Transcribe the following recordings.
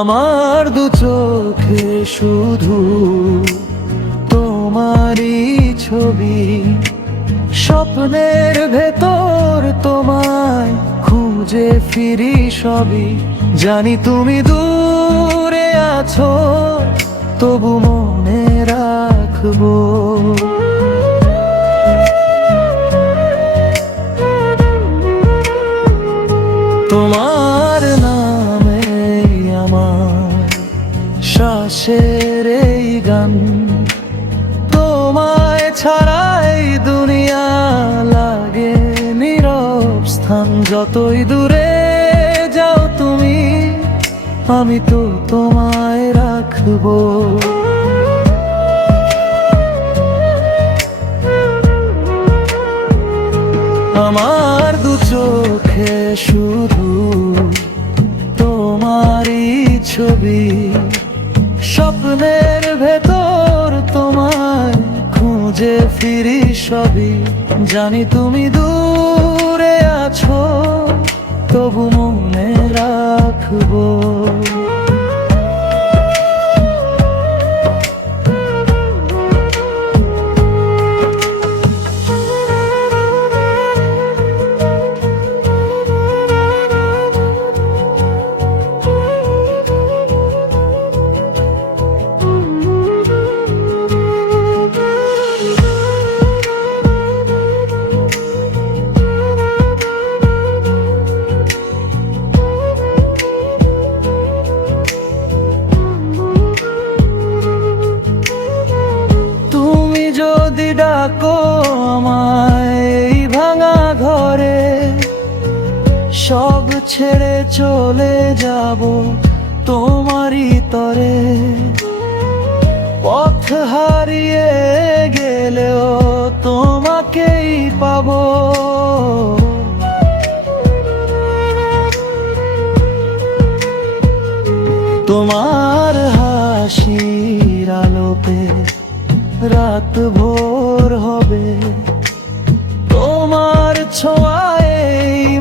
আমার দু চোখে শুধু তোমারই ছবি, স্বপ্নের ভেতর তোমায় খুঁজে ফিরি সবই। জানি তুমি দূরে আছো, তবু মনে রাখবো। তোমার নামে আমার শ্বাসের এই গান, তোমায় ছাড়াই দুনিয়া লাগে নীরব স্থান। যতই দূরে যাও তুমি, আমি তো তোমায় রাখবো। আমার দু চোখে শুধু তোমারই ছবি, স্বপ্নের ভেতর তোমায় খুঁজে ফিরি সবই। জানি তুমি দূরে আছো, তবু মনে রাখবো। যদি ডাকো আমায় এই ভাঙা ঘরে, সব ছেড়ে চলে যাব তোমারই তরে। পথ হারিয়ে গেলেও তোমাকেই পাবো। তোমার হাসির আলোতে রাত ভোর হবে, তোমার ছোঁয়ায়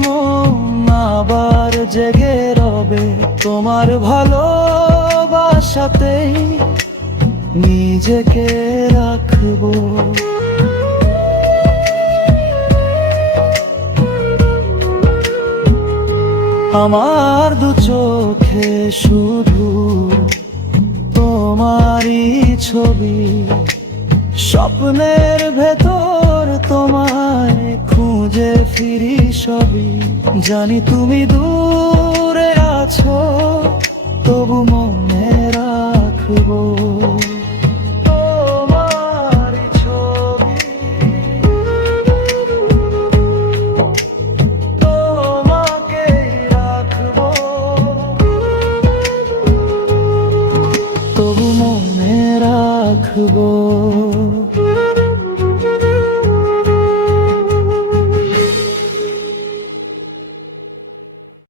মন আবার জেগে রবে। তোমার ভালোবাসাতেই নিজেকে রাখবো। আমার দু চোখে শুধু তোমারই ছবি, স্বপ্নের ভেতর তোমায় খুঁজে ফিরি সবই। জানি তুমি দূরে আছো, তবু মনে রাখবো। তোমারই ছবি, তোমাকেই রাখবো, তবু মনে রাখবো।